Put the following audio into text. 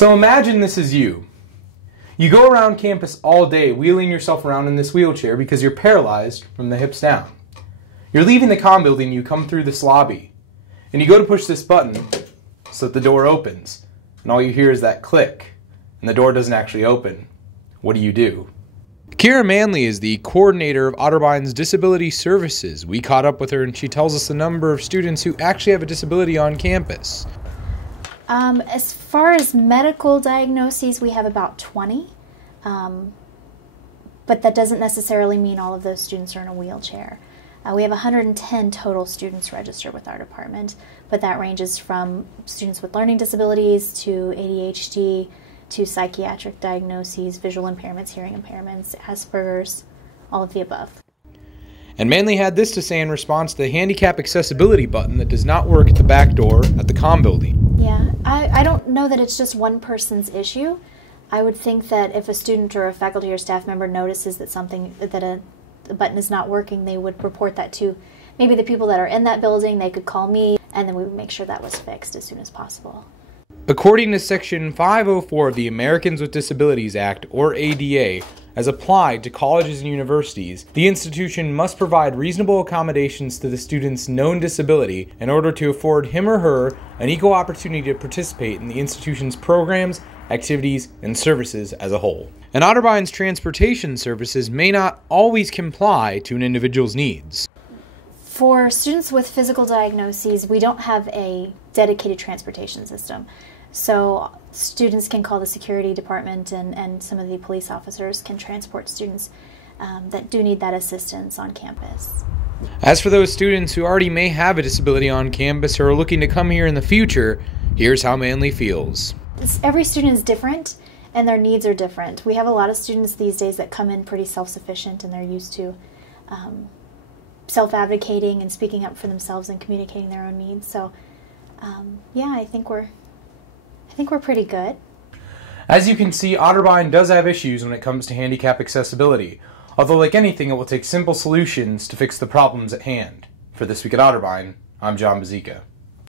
So imagine this is you. You go around campus all day wheeling yourself around in this wheelchair because you're paralyzed from the hips down. You're leaving the comm building, you come through this lobby, and you go to push this button so that the door opens, and all you hear is that click, and the door doesn't actually open. What do? Kira Manley is the coordinator of Otterbein's Disability Services. We caught up with her and she tells us the number of students who actually have a disability on campus. As far as medical diagnoses, we have about 20, but that doesn't necessarily mean all of those students are in a wheelchair. We have 110 total students registered with our department, but that ranges from students with learning disabilities to ADHD to psychiatric diagnoses, visual impairments, hearing impairments, Asperger's, all of the above. And Manley had this to say in response to the handicap accessibility button that does not work at the back door at the comm building. Yeah, I don't know that it's just one person's issue. I would think that if a student or a faculty or staff member notices that a button is not working, they would report that to maybe the people that are in that building. They could call me, and then we would make sure that was fixed as soon as possible. According to Section 504 of the Americans with Disabilities Act, or ADA, as applied to colleges and universities, the institution must provide reasonable accommodations to the student's known disability in order to afford him or her an equal opportunity to participate in the institution's programs, activities, and services as a whole. And Otterbein's transportation services may not always comply to an individual's needs. For students with physical diagnoses, we don't have a dedicated transportation system. So students can call the security department and some of the police officers can transport students that do need that assistance on campus. As for those students who already may have a disability on campus or are looking to come here in the future, here's how Manley feels. Every student is different and their needs are different. We have a lot of students these days that come in pretty self-sufficient and they're used to self-advocating and speaking up for themselves and communicating their own needs. So yeah, I think we're pretty good. As you can see, Otterbein does have issues when it comes to handicap accessibility, although like anything it will take simple solutions to fix the problems at hand. For This Week at Otterbein, I'm Jon Bozeka.